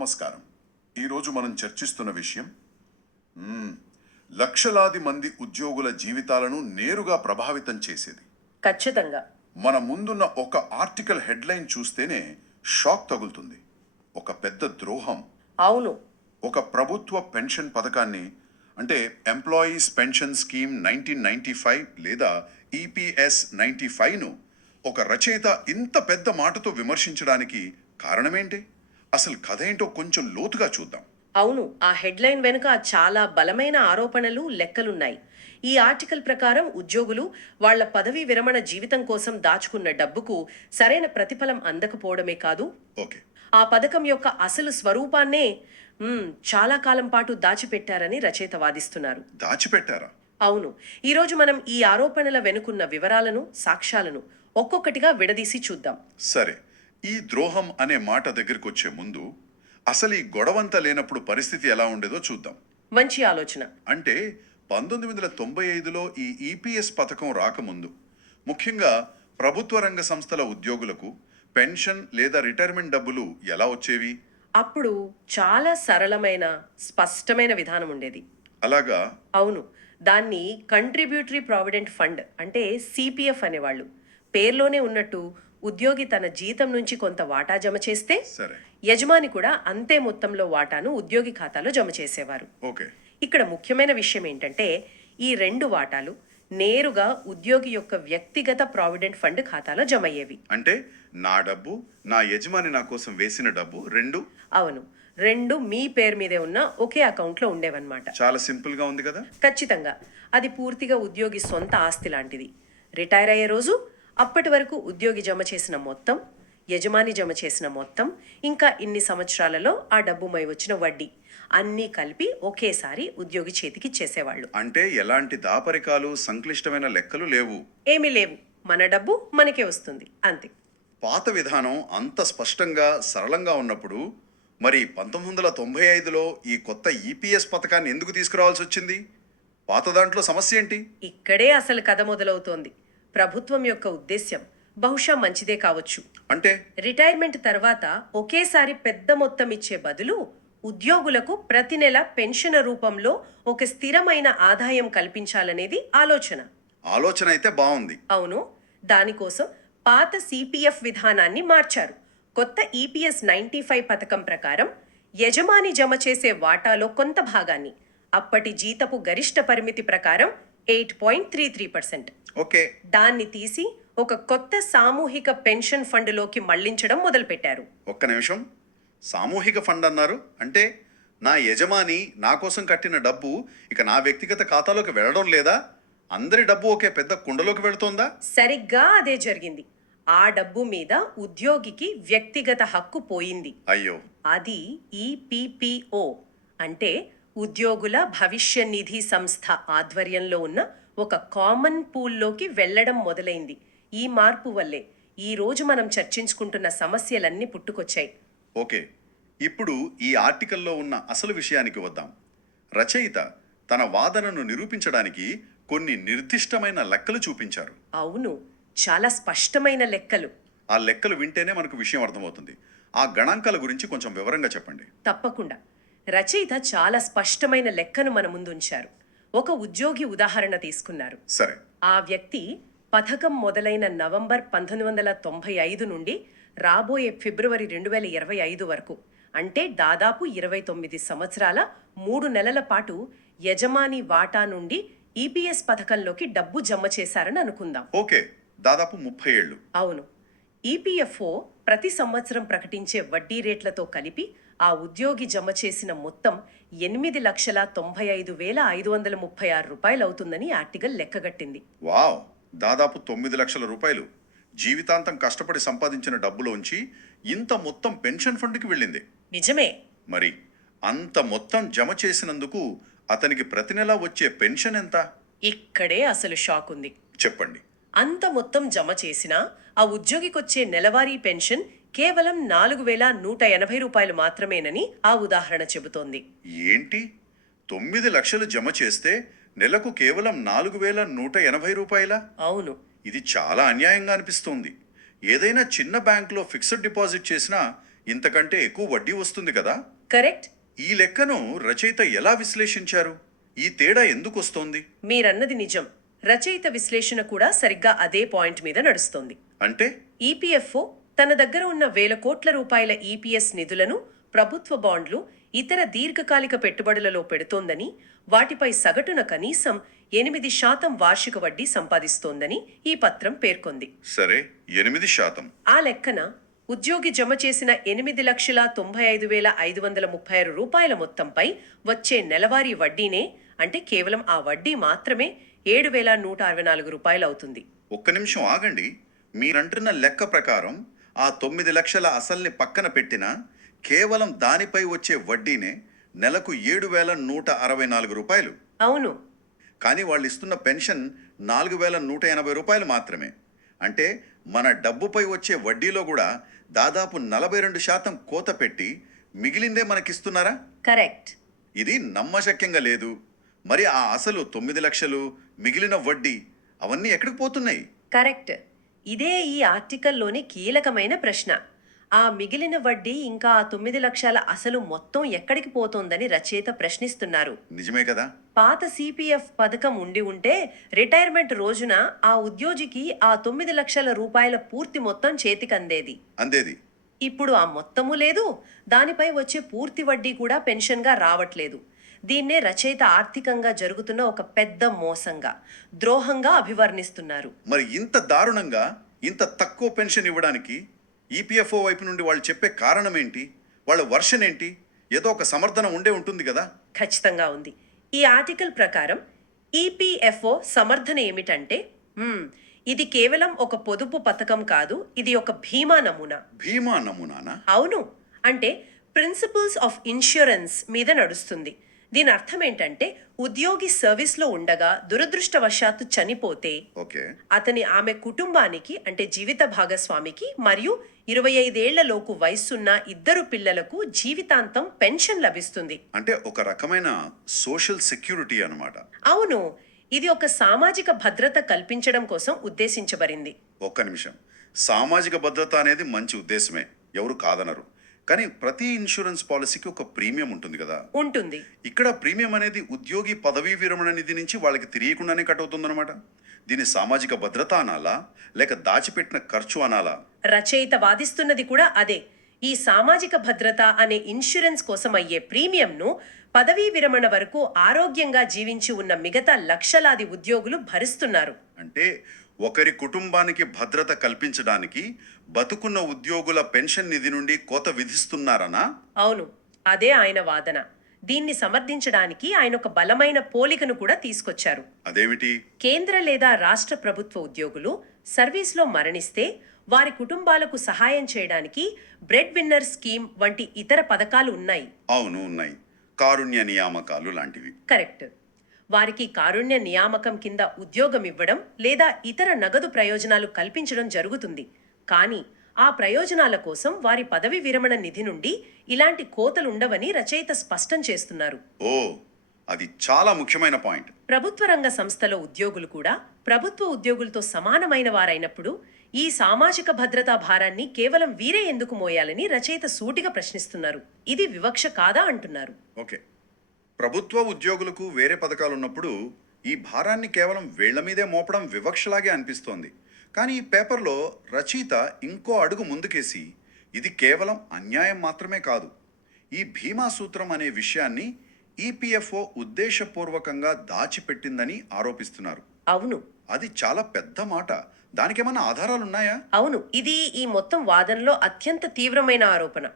నమస్కారం. ఈరోజు మనం చర్చిస్తున్న విషయం లక్షలాది మంది ఉద్యోగుల జీవితాలను నేరుగా ప్రభావితం చేసేది. ఖచ్చితంగా మన ముందున్న ఒక ఆర్టికల్ హెడ్లైన్ చూస్తేనే షాక్ తగులుతుంది. ఒక పెద్ద ద్రోహం. అవును. ఒక ప్రభుత్వ పెన్షన్ పథకాన్ని, అంటే ఎంప్లాయీస్ పెన్షన్ స్కీమ్ 1995 లేదా ఈపీఎస్ 95ను ఒక రచయిత ఇంత పెద్ద మాటతో విమర్శించడానికి కారణమేంటి? అసలు కథ ఏంటో కొంచెం లోతుగా చూద్దాం. అవును, ఆ హెడ్లైన్ వెనుక చాలా బలమైన ఆరోపణలు, లెక్కలున్నాయి. ఈ ఆర్టికల్ ప్రకారం ఉద్యోగులు వాళ్ల పదవీ విరమణ జీవితం కోసం దాచుకున్న డబ్బుకు సరైన ప్రతిఫలం అందకపోవడమే కాదు, ఓకే, ఆ పథకం యొక్క అసలు స్వరూపాన్నే చాలా కాలం పాటు దాచిపెట్టారని రచయిత వాదిస్తున్నారు. దాచిపెట్టారా? అవును. ఈరోజు మనం ఈ ఆరోపణల వెనుకున్న వివరాలను, సాక్ష్యాలను ఒక్కొక్కటిగా విడదీసి చూద్దాం. సరే, ఈ ద్రోహం అనే మాట దగ్గరికి వచ్చే ముందు అసలు ఈ గొడవంతా లేనప్పుడు పరిస్థితి ఎలా ఉండేదో చూద్దాం. మంచి ఆలోచన. అంటే 1995లో ఈ ఈపీఎస్ పథకం రాకముందు ముఖ్యంగా ప్రభుత్వ రంగ సంస్థల ఉద్యోగులకు పెన్షన్ లేదా రిటైర్మెంట్ డబ్బులు ఎలా వచ్చేవి? అప్పుడు చాలా సరళమైన, స్పష్టమైన విధానం ఉండేది. అలాగా? అవును. దాన్ని కంట్రిబ్యూటరీ ప్రావిడెంట్ ఫండ్ అంటే సిపిఎఫ్ అనేవాళ్ళు. పేర్లోనే ఉన్నట్టు ఉద్యోగి తన జీతం నుంచి కొంత వాటా జమ చేస్తే యజమాని కూడా అంతే మొత్తంలో వాటాను ఉద్యోగి ఖాతాలో జమ చేసేవారు. ఇక్కడ ముఖ్యమైన విషయం ఏంటంటే ఈ రెండు వాటాలు నేరుగా ఉద్యోగి యొక్క వ్యక్తిగత ప్రావిడెంట్ ఫండ్ ఖాతాలో జమ అయ్యేవి. అంటే నా డబ్బు, నా యజమాని నా కోసం వేసిన డబ్బు రెండు? అవును, రెండు మీ పేరు మీదే ఉన్న ఒకే అకౌంట్లో ఉండేవన్నమాట. చాలా సింపుల్ గా ఉంది కదా? ఖచ్చితంగా. అది పూర్తిగా ఉద్యోగి సొంత ఆస్తి లాంటిది. రిటైర్ అయ్యే రోజు అప్పటి వరకు ఉద్యోగి జమ చేసిన మొత్తం, యజమాని జమ చేసిన మొత్తం, ఇంకా ఇన్ని సంవత్సరాలలో ఆ డబ్బుమై వచ్చిన వడ్డీ అన్నీ కలిపి ఒకేసారి ఉద్యోగి చేతికి చేసేవాళ్ళు. అంటే ఎలాంటి దాపరికాలు, సంక్లిష్టమైన లెక్కలు లేవు? ఏమీ లేవు. మన డబ్బు మనకే వస్తుంది, అంతే. పాత విధానం అంత స్పష్టంగా, సరళంగా ఉన్నప్పుడు మరి 1995లో ఈ కొత్త ఈపీఎస్ పథకాన్ని ఎందుకు తీసుకురావాల్సి వచ్చింది? పాత దాంట్లో సమస్య ఏంటి? ఇక్కడే అసలు కథ మొదలవుతోంది. ప్రభుత్వం యొక్క ఉద్దేశ్యం బహుశా మంచిదే కావచ్చు. అంటే రిటైర్మెంట్ తర్వాత ఒకేసారి పెద్ద మొత్తం ఇచ్చే బదులు ఉద్యోగులకు ప్రతి నెల పెన్షన్ రూపంలో ఒక స్థిరమైన ఆదాయం కల్పించాలనేది ఆలోచన. ఆలోచన అయితే బాగుంది. అవును. దానికోసం పాత సిపిఎఫ్ విధానాన్ని మార్చారు. కొత్త ఈపీఎస్ 95 పథకం ప్రకారం యజమాని జమ చేసే వాటాలో కొంత భాగాన్ని అప్పటి జీతపు గరిష్ట పరిమితి ప్రకారం 8.33%, ఓకే, దాన్ని తీసి ఒక కొత్త సామూహిక పెన్షన్ ఫండ్లోకి మళ్లించడం మొదలుపెట్టారు. ఒక్క నిమిషం, సామూహిక ఫండ్ అన్నారు అంటే నా యజమాని నా కోసం కట్టిన డబ్బు ఇక నా వ్యక్తిగత ఖాతాలోకి వెళ్ళడం లేదా? అందరి డబ్బు ఒకే పెద్ద కుండలోకి వెళుతోందా? సరిగ్గా అదే జరిగింది. ఆ డబ్బు మీద ఉద్యోగికి వ్యక్తిగత హక్కు పోయింది. అయ్యో. అది ఈపీపీఓ అంటే ఉద్యోగుల భవిష్య నిధి సంస్థ ఆధ్వర్యంలో ఉన్న ఒక కామన్ పూల్లోకి వెళ్లడం మొదలైంది. ఈ మార్పు వల్లే ఈ రోజు మనం చర్చించుకుంటున్న సమస్యలన్నీ పుట్టుకొచ్చాయి. ఓకే, ఇప్పుడు ఈ ఆర్టికల్లో ఉన్న అసలు విషయానికి వద్దాం. రచయిత తన వాదనను నిరూపించడానికి కొన్ని నిర్దిష్టమైన లెక్కలు చూపించారు. అవును, చాలా స్పష్టమైన లెక్కలు. ఆ లెక్కలు వింటేనే మనకు విషయం అర్థమవుతుంది. ఆ గణాంకాల గురించి కొంచెం వివరంగా చెప్పండి. తప్పకుండా. రచయిత చాలా స్పష్టమైన లెక్కను మన ముందుంచారు. ఒక ఉద్యోగి ఉదాహరణ తీసుకున్నారు. సరే. ఆ వ్యక్తి పథకం మొదలైన నవంబర్ 1995 నుండి రాబోయే ఫిబ్రవరి 2025 వరకు, అంటే దాదాపు 29 సంవత్సరాల 3 నెలల పాటు యజమాని వాటా నుండి ఈపీఎస్ పథకంలోకి డబ్బు జమ చేశారని అనుకుందాం. ఓకే, దాదాపు 30 ఏళ్ళు. అవును. ఈపీఎఫ్ఓ ప్రతి సంవత్సరం ప్రకటించే వడ్డీ రేట్లతో కలిపి ఆ ఉద్యోగి జమ చేసిన మొత్తం 8,95,536 రూపాయలు అవుతుందని ఆర్టికల్ లెక్కగట్టింది. వావ్, దాదాపు 9 లక్షల రూపాయలు జీవితాంతం కష్టపడి సంపాదించిన డబ్బులోంచి ఇంత మొత్తం పెన్షన్ ఫండ్కి వెళ్ళింది. నిజమే. మరి అంత మొత్తం జమ చేసినందుకు అతనికి ప్రతి నెలా వచ్చే పెన్షన్ ఎంత? ఇక్కడే అసలు షాక్ ఉంది. చెప్పండి. అంత మొత్తం జమ చేసినా ఆ ఉద్యోగికొచ్చే నెలవారీ పెన్షన్ కేవలం 4,180 రూపాయలు మాత్రమేనని ఆ ఉదాహరణ చెబుతోంది. ఏంటి, 9 లక్షలు జమ చేస్తే నెలకు కేవలం 4,180 రూపాయలా? అవును. ఇది చాలా అన్యాయంగా అనిపిస్తోంది. ఏదైనా చిన్న బ్యాంకులో ఫిక్స్డ్ డిపాజిట్ చేసినా ఇంతకంటే ఎక్కువ వడ్డీ వస్తుంది కదా. కరెక్ట్. ఈ లెక్కను రచయిత ఎలా విశ్లేషించారు? ఈ తేడా ఎందుకు వస్తోంది? మీరన్నది నిజం. రచయిత విశ్లేషణ కూడా సరిగ్గా అదే పాయింట్ మీద నడుస్తోంది. అంటే ఈపీఎఫ్ఓ తన దగ్గర ఉన్న 1,000 కోట్ల రూపాయల ఈపీఎస్ నిధులను ప్రభుత్వ బాండ్లు, ఇతర దీర్ఘకాలిక పెట్టుబడులలో పెడుతోందని, వాటిపై సగటున కనీసం 8% వార్షిక వడ్డీ సంపాదిస్తోందని ఈ పత్రం పేర్కొంది. సరే, 8%. ఆ లెక్కన ఉద్యోగి జమ చేసిన 8,95,536 రూపాయల మొత్తంపై వచ్చే నెలవారీ వడ్డీనే, అంటే కేవలం ఆ వడ్డీ మాత్రమే 7,164 రూపాయలు అవుతుంది. ఒక్క నిమిషం ఆగండి. మీరంటున్న లెక్క ప్రకారం ఆ 9 లక్షల అసల్ని పక్కన పెట్టినా కేవలం దానిపై వచ్చే వడ్డీనే నెలకు 7,164 రూపాయలు. అవును. కానీ వాళ్ళు ఇస్తున్న పెన్షన్ 4,180 రూపాయలు మాత్రమే. అంటే మన డబ్బుపై వచ్చే వడ్డీలో కూడా దాదాపు 42% కోత పెట్టి మిగిలిందే మనకిస్తున్నారా? కరెక్ట్. ఇది నమ్మశక్యంగా లేదు. మరి ఆ అసలు 9 లక్షలు, మిగిలిన వడ్డీ అవన్నీ ఎక్కడికి పోతున్నాయి? కరెక్ట్. ఇదే ఈ ఆర్టికల్లోని కీలకమైన ప్రశ్న. ఆ మిగిలిన వడ్డీ ఇంకా ఆ 9 లక్షల అసలు మొత్తం ఎక్కడికి పోతోందని రచయిత ప్రశ్నిస్తున్నారు. నిజమే కదా. పాత సిపిఎఫ్ పథకం ఉండి ఉంటే రిటైర్మెంట్ రోజున ఆ ఉద్యోగికి ఆ 9 లక్షల రూపాయల పూర్తి మొత్తం చేతికి అందేది. ఇప్పుడు ఆ మొత్తము లేదు, దానిపై వచ్చే పూర్తి వడ్డీ కూడా పెన్షన్గా రావట్లేదు. దీన్నే రచయిత ఆర్థికంగా జరుగుతున్న ఒక పెద్ద మోసంగా, ద్రోహంగా అభివర్ణిస్తున్నారు. మరి ఇంత దారుణంగా ఇంత తక్కువ పెన్షన్ ఇవ్వడానికి ఈపీఎఫ్ఓ వైపు నుండి వాళ్ళు చెప్పే కారణం ఏంటి? వాళ్ళ వర్షన్ ఏంటి? ఏదో ఒక సమర్థన ఉండే ఉంటుంది కదా. ఖచ్చితంగా ఉంది. ఈ ఆర్టికల్ ప్రకారం ఈపీఎఫ్ఓ సమర్థన ఏమిటంటే, ఇది కేవలం ఒక పొదుపు పథకం కాదు, ఇది ఒక బీమా నమూనా. బీమా నమూనానా? అవును. అంటే ప్రిన్సిపల్స్ ఆఫ్ ఇన్సూరెన్స్ మీద నడుస్తుంది. దీని అర్థం ఏంటంటే, ఉద్యోగి సర్వీస్లో ఉండగా దురదృష్టవశాత్తు చనిపోతే ఆమె కుటుంబానికి, అంటే జీవిత భాగస్వామికి మరియు 25 ఏళ్లలోపు వయసున్న 2 పిల్లలకు జీవితాంతం పెన్షన్ లభిస్తుంది. అంటే ఒక రకమైన సోషల్ సెక్యూరిటీ అన్నమాట. అవును. ఇది ఒక సామాజిక భద్రత కల్పించడం కోసం ఉద్దేశించబడింది. ఒక్క నిమిషం. సామాజిక భద్రత అనేది మంచి ఉద్దేశమే, ఎవరు కాదనరు. కానీ ప్రతి ఇన్సూరెన్స్ పాలసీకి ఒక ప్రీమియం ఉంటుంది కదా. ఉంటుంది. ఇక్కడ ప్రీమియం అనేది ఉద్యోగి పదవీ విరమణ నిధి నుంచి వాళ్ళకి తెలియకుండానే కట్ అవుతుందన్నమాట. దీని సామాజిక భద్రత అనాలా, లేక దాచిపెట్టిన ఖర్చు అనాలా? రచయిత వాదిస్తున్నది కూడా అదే. ఈ సామాజిక భద్రత అనే ఇన్సూరెన్స్ కోసం అయ్యే ప్రీమియంను పదవీ విరమణ వరకు ఆరోగ్యంగా జీవించి ఉన్న మిగతా లక్షలాది ఉద్యోగులు భరిస్తున్నారు. అంటే ఒకరి కుటుంబానికి భద్రత కల్పించడానికి బతుకున్న ఉద్యోగుల పెన్షన్ నిధి నుండి కోత విధిస్తున్నారనా? అవును, అదే ఆయన వాదన. దీన్ని సమర్థించడానికి ఆయన ఒక బలమైన పోలికను కూడా తీసుకొచ్చారు. అదేమిటి? కేంద్ర లేదా రాష్ట్ర ప్రభుత్వ ఉద్యోగులు సర్వీస్లో మరణిస్తే వారి కుటుంబాలకు సహాయం చేయడానికి బ్రెడ్ విన్నర్ స్కీమ్ వంటి ఇతర పథకాలు ఉన్నాయి. అవును, ఉన్నాయి. కారుణ్య నియామకాలు లాంటివి. కరెక్ట్. వారికి కారుణ్య నియామకం కింద ఉద్యోగం ఇవ్వడం లేదా ఇతర నగదు ప్రయోజనాలు కల్పించడం జరుగుతుంది. కానీ ఆ ప్రయోజనాల కోసం వారి పదవి విరమణ నిధి నుండి ఇలాంటి కోతలుండవని రచయిత స్పష్టం చేస్తున్నారు. ఓ, అది చాలా ముఖ్యమైన పాయింట్. ప్రభుత్వ రంగ సంస్థలో ఉద్యోగులు కూడా ప్రభుత్వ ఉద్యోగులతో సమానమైన వారైనప్పుడు ఈ సామాజిక భద్రతా భారాన్ని కేవలం వీరే ఎందుకు మోయాలని రచయిత సూటిగా ప్రశ్నిస్తున్నారు. ఇది వివక్ష కాదా అంటున్నారు. ఓకే, ప్రభుత్వ ఉద్యోగులకు వేరే పథకాలు ఉన్నప్పుడు ఈ భారాన్ని కేవలం వీళ్ల మీదే మోపడం వివక్షలాగే అనిపిస్తోంది. కానీ ఈ పేపర్లో రచయిత ఇంకో అడుగు ముందుకేసి ఇది కేవలం అన్యాయం మాత్రమే కాదు, ఈ భీమా సూత్రం అనే విషయాన్ని ఈపీఎఫ్ఓ ఉద్దేశపూర్వకంగా దాచిపెట్టిందని ఆరోపిస్తున్నారు. అవును, అది చాలా పెద్ద మాట. దానికేమన్నా ఆధారాలున్నాయా? అవును, ఇది ఈ మొత్తం వాదనలో అత్యంత తీవ్రమైన ఆరోపణ.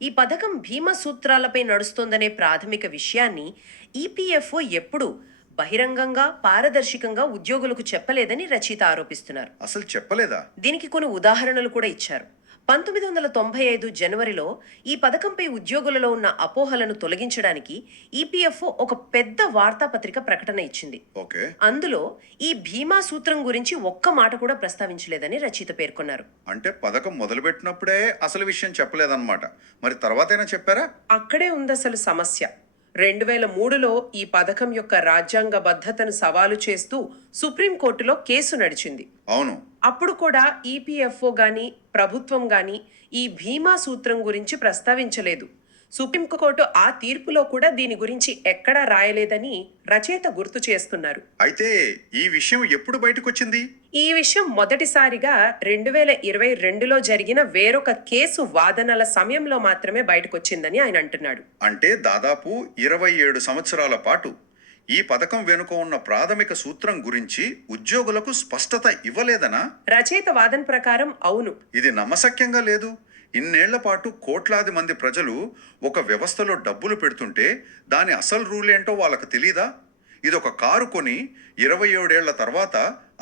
ఈ పథకం భీమా సూత్రాలపై నడుస్తోందనే ప్రాథమిక విషయాన్ని ఈపీఎఫ్ఓ ఎప్పుడూ బహిరంగంగా, పారదర్శకంగా ఉద్యోగులకు చెప్పలేదని రచయిత ఆరోపిస్తున్నారు. అసలు చెప్పలేదా? దీనికి కొన్ని ఉదాహరణలు కూడా ఇచ్చారు. 1995 జనవరిలో ఈ పథకంపై ఉద్యోగులలో ఉన్న అపోహలను తొలగించడానికి ఈపీఎఫ్ఓ ఒక పెద్ద వార్తాపత్రిక ప్రకటన ఇచ్చింది. అందులో ఈ భీమా సూత్రం గురించి ఒక్క మాట కూడా ప్రస్తావించలేదని రచయిత పేర్కొన్నారు. అంటే పథకం మొదలుపెట్టినప్పుడే అసలు విషయం చెప్పలేదన్నమాట. మరి తర్వాతైనా చెప్పారా? అక్కడే ఉంది అసలు సమస్య. 2003లో ఈ పథకం యొక్క రాజ్యాంగబద్ధతను సవాలు చేస్తూ సుప్రీంకోర్టులో కేసు నడిచింది. అవును. అప్పుడు కూడా ఈపీఎఫ్ఓ గాని ప్రభుత్వం గాని ఈ బీమా సూత్రం గురించి ప్రస్తావించలేదు. సుప్రీంకోర్టు ఆ తీర్పులో కూడా దీని గురించి ఎక్కడా రాయలేదని రచయిత గుర్తు చేస్తున్నారు. అయితే ఈ విషయం ఎప్పుడు బయటకొచ్చింది? ఈ విషయం మొదటిసారిగా 2022లో జరిగిన వేరొక కేసు వాదనల సమయంలో మాత్రమే బయటకొచ్చిందని ఆయన అంటున్నాడు. అంటే దాదాపు 27 సంవత్సరాల పాటు ఈ పథకం వెనుక ఉన్న ప్రాథమిక సూత్రం గురించి ఉద్యోగులకు స్పష్టత ఇవ్వలేదనా? రచయిత వాదన ప్రకారం అవును. ఇది నమ్మశక్యంగా లేదు. ఇన్నేళ్ల పాటు కోట్లాది మంది ప్రజలు ఒక వ్యవస్థలో డబ్బులు పెడుతుంటే దాని అసలు రూల్ ఏంటో వాళ్ళకి తెలీదా? ఇదొక కారు కొని 27 ఏళ్ల తర్వాత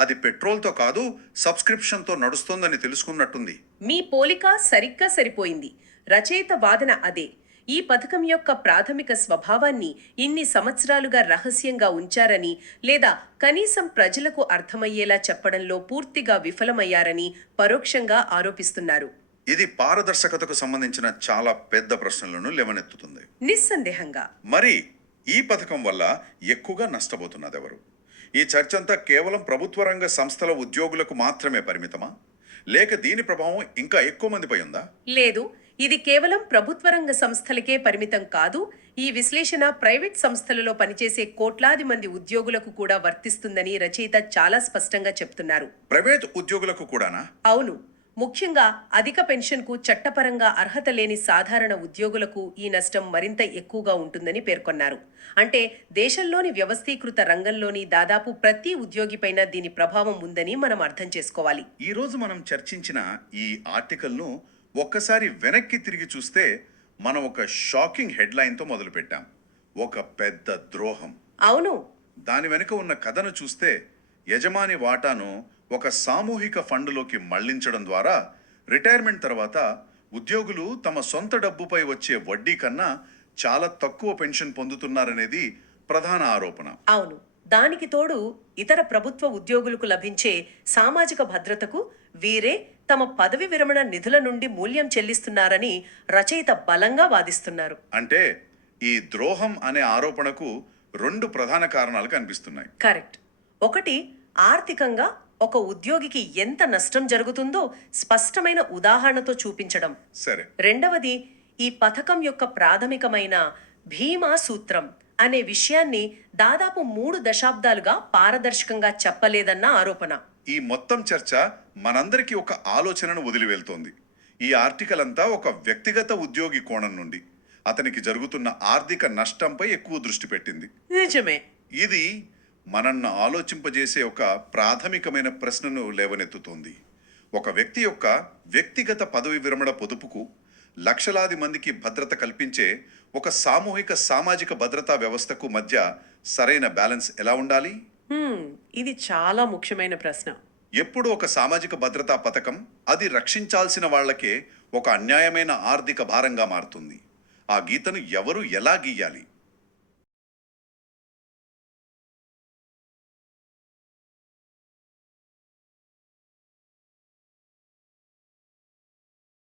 అది పెట్రోల్తో కాదు సబ్స్క్రిప్షన్తో నడుస్తోందని తెలుసుకున్నట్టుంది. మీ పోలిక సరిగ్గా సరిపోయింది. రచయిత వాదన అదే. ఈ పథకం యొక్క ప్రాథమిక స్వభావాన్ని ఇన్ని సంవత్సరాలుగా రహస్యంగా ఉంచారని, లేదా కనీసం ప్రజలకు అర్థమయ్యేలా చెప్పడంలో పూర్తిగా విఫలమయ్యారని పరోక్షంగా ఆరోపిస్తున్నారు. ఇది పారదర్శకతకు సంబంధించిన చాలా పెద్ద ప్రశ్నలను లేవనెత్తుతుంది. నిస్సందేహంగా. మరి ఈ పథకం వల్ల ఎక్కువగా నష్టపోతున్నది ఎవరు? ఈ చర్చ అంతా కేవలం ప్రభుత్వ రంగ సంస్థల ఉద్యోగులకు మాత్రమే పరిమితమా, లేక దీని ప్రభావం ఇంకా ఎక్కువ మందిపై ఉందా? లేదు, ఇది కేవలం ప్రభుత్వ రంగ సంస్థలకే పరిమితం కాదు. ఈ విశ్లేషణ ప్రైవేట్ సంస్థలలో పనిచేసే కోట్లాది మంది ఉద్యోగులకు కూడా వర్తిస్తుందని రచయిత చాలా స్పష్టంగా చెప్తున్నారు. ప్రైవేట్ ఉద్యోగులకు కూడానా? అవును. ముఖ్యంగా అధిక పెన్షన్కు చట్టపరంగా అర్హత లేని సాధారణ ఉద్యోగులకు ఈ నష్టం మరింత ఎక్కువగా ఉంటుందని పేర్కొన్నారు. అంటే దేశంలోని వ్యవస్థీకృత రంగంలోని దాదాపు ప్రతి ఉద్యోగిపైన దీని ప్రభావం ఉందని మనం అర్థం చేసుకోవాలి. ఈ రోజు మనం చర్చించిన ఈ ఆర్టికల్ను ఒక్కసారి వెనక్కి తిరిగి చూస్తే మనం ఒక షాకింగ్ హెడ్లైన్తో మొదలుపెట్టాం. ఒక పెద్ద ద్రోహం. అవును. దాని వెనుక ఉన్న కథను చూస్తే యజమాని వాటాను ఒక సామూహిక ఫండ్లోకి మళ్లించడం ద్వారా రిటైర్మెంట్ తర్వాత ఉద్యోగులు తమ సొంత డబ్బుపై వచ్చే వడ్డీ కన్నా చాలా తక్కువ పెన్షన్ పొందుతున్నారనేది ప్రధాన ఆరోపణ. అవును. దానికి తోడు ఇతర ప్రభుత్వ ఉద్యోగులకు లభించే సామాజిక భద్రతకు వీరే తమ పదవి విరమణ నిధుల నుండి మూల్యం చెల్లిస్తున్నారని రచయిత బలంగా వాదిస్తున్నారు. అంటే ఈ ద్రోహం అనే ఆరోపణకు 2 ప్రధాన కారణాలు కనిపిస్తున్నాయి. కరెక్ట్. ఒకటి, ఆర్థికంగా ఒక ఉద్యోగికి ఎంత నష్టం జరుగుతుందో స్పష్టమైన ఉదాహరణతో చూపించడం. సరే. రెండవది, ఈ పథకం యొక్క ప్రాథమికమైన బీమా సూత్రం అనే విషయాన్ని దాదాపు 3 దశాబ్దాలుగా పారదర్శకంగా చెప్పలేదన్న ఆరోపణ. ఈ మొత్తం చర్చ మనందరికీ ఒక ఆలోచనను వదిలివెళ్తోంది. ఈ ఆర్టికల్ అంతా ఒక వ్యక్తిగత ఉద్యోగి కోణం నుండి అతనికి జరుగుతున్న ఆర్థిక నష్టంపై ఎక్కువ దృష్టి పెట్టింది. నిజమే. ఇది మనల్ని ఆలోచింపజేసే ఒక ప్రాథమికమైన ప్రశ్నను లేవనెత్తుతోంది. ఒక వ్యక్తి యొక్క వ్యక్తిగత పదవి విరమణ పొదుపుకు లక్షలాది మందికి భద్రత కల్పించే ఒక సామూహిక సామాజిక భద్రతా వ్యవస్థకు మధ్య సరైన బ్యాలెన్స్ ఎలా ఉండాలి? ఇది చాలా ముఖ్యమైన ప్రశ్న. ఎప్పుడు ఒక సామాజిక భద్రతా పథకం అది రక్షించాల్సిన వాళ్లకే ఒక అన్యాయమైన ఆర్థిక భారంగా మారుతుంది. ఆ గీతను ఎవరు ఎలా గీయాలి?